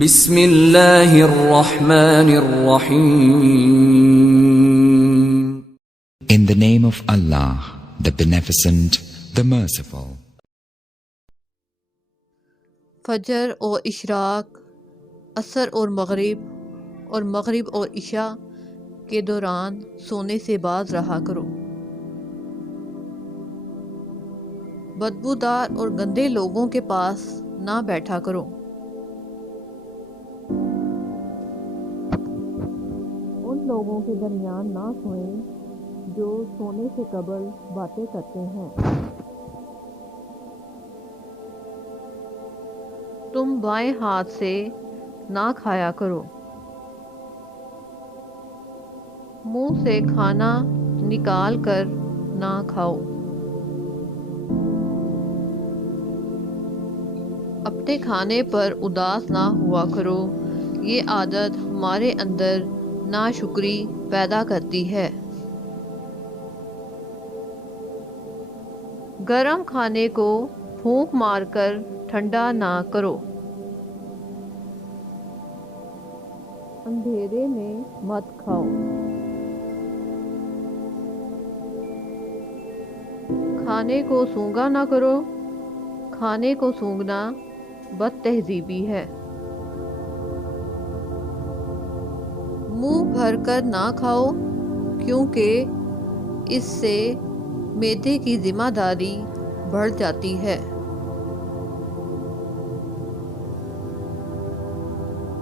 بسم اللہ الرحمن الرحیم. In the name of Allah, the Beneficent, the Merciful. فجر اور اشراق، عصر اور مغرب اور عشاء کے دوران سونے سے باز رہا کرو۔ بدبودار اور گندے لوگوں کے پاس نہ بیٹھا کرو۔ ان لوگوں کے درمیان نہ سوئیں جو سونے سے قبل باتیں کرتے ہیں۔ تم بائیں ہاتھ سے نہ کھایا کرو۔ منہ سے کھانا نکال کر نہ کھاؤ۔ اپنے کھانے پر اداس نہ ہوا کرو، یہ عادت ہمارے اندر ناشکری پیدا کرتی ہے۔ گرم کھانے کو پھونک مار کر ٹھنڈا نہ کرو۔ اندھیرے میں مت کھاؤ۔ کھانے کو سونگھا نہ کرو، کھانے کو سونگھنا بد تہذیبی ہے۔ منہ بھر کر نہ کھاؤ، کیونکہ اس سے معدے کی ذمہ داری بڑھ جاتی ہے۔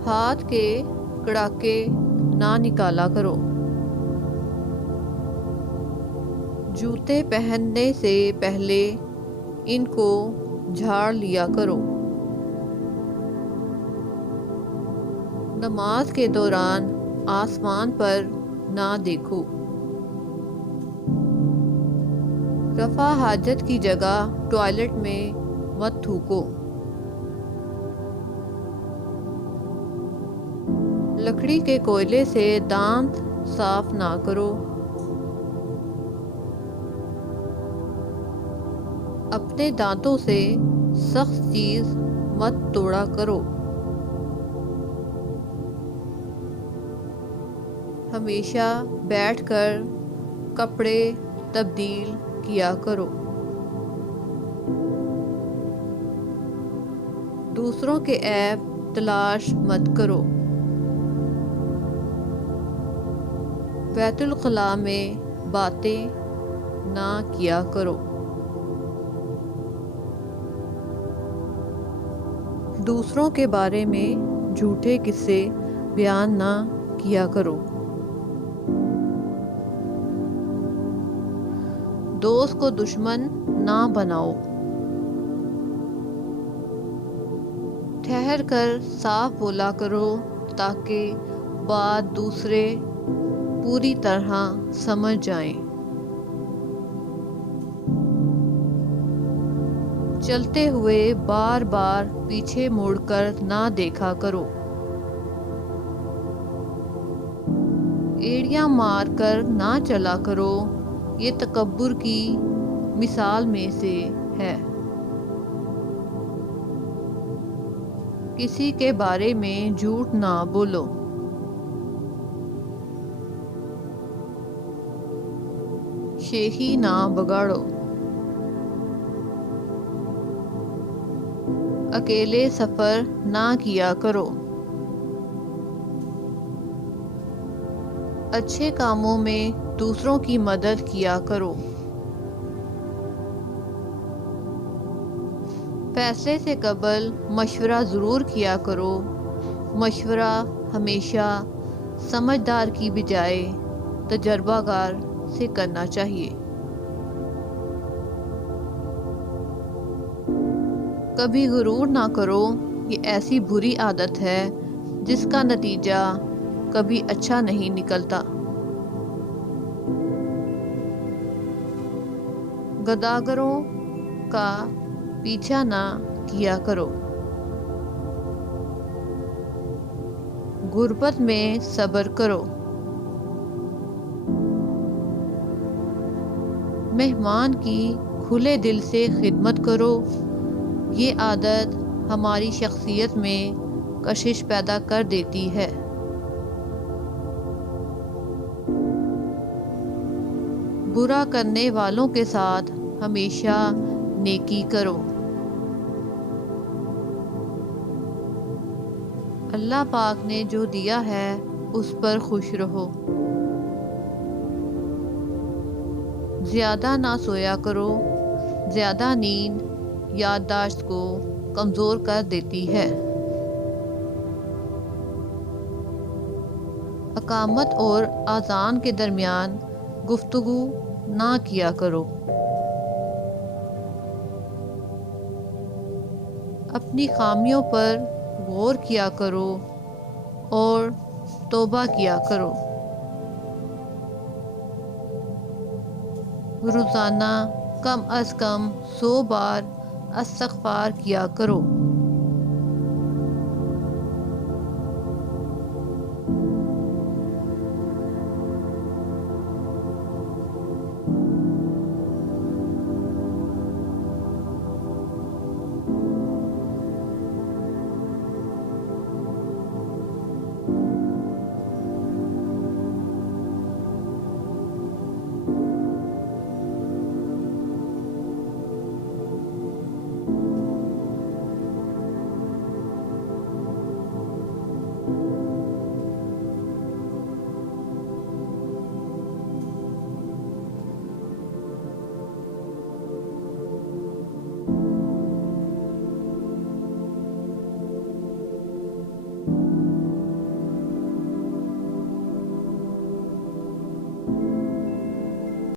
ہاتھ کے کڑاکے نہ نکالا کرو۔ جوتے پہننے سے پہلے ان کو جھاڑ لیا کرو۔ نماز کے دوران آسمان پر نہ دیکھو۔ رفع حاجت کی جگہ ٹوائلٹ میں مت تھوکو۔ لکڑی کے کوئلے سے دانت صاف نہ کرو۔ اپنے دانتوں سے سخت چیز مت توڑا کرو۔ ہمیشہ بیٹھ کر کپڑے تبدیل کیا کرو۔ دوسروں کے عیب تلاش مت کرو۔ بیت الخلاء میں باتیں نہ کیا کرو۔ دوسروں کے بارے میں جھوٹے قصے بیان نہ کیا کرو۔ دوست کو دشمن نہ بناؤ۔ ٹھہر کر صاف بولا کرو تاکہ بات دوسرے پوری طرح سمجھ جائیں۔ چلتے ہوئے بار بار پیچھے مڑ کر نہ دیکھا کرو۔ ایڑیاں مار کر نہ چلا کرو، یہ تکبر کی مثال میں سے ہے۔ کسی کے بارے میں جھوٹ نہ بولو۔ شیخی نہ بگاڑو۔ اکیلے سفر نہ کیا کرو۔ اچھے کاموں میں دوسروں کی مدد کیا کرو۔ فیصلے سے قبل مشورہ ضرور کیا کرو۔ مشورہ ہمیشہ سمجھدار کی بجائے تجربہ کار سے کرنا چاہیے۔ کبھی غرور نہ کرو، یہ ایسی بری عادت ہے جس کا نتیجہ کبھی اچھا نہیں نکلتا۔ گداگروں کا پیچھا نہ کیا کرو۔ غربت میں صبر کرو۔ مہمان کی کھلے دل سے خدمت کرو، یہ عادت ہماری شخصیت میں کشش پیدا کر دیتی ہے۔ برا کرنے والوں کے ساتھ ہمیشہ نیکی کرو۔ اللہ پاک نے جو دیا ہے اس پر خوش رہو۔ زیادہ نہ سویا کرو، زیادہ نیند یادداشت کو کمزور کر دیتی ہے۔ اقامت اور اذان کے درمیان گفتگو نہ کیا کرو۔ اپنی خامیوں پر غور کیا کرو اور توبہ کیا کرو۔ روزانہ کم از کم 100 بار استغفار کیا کرو۔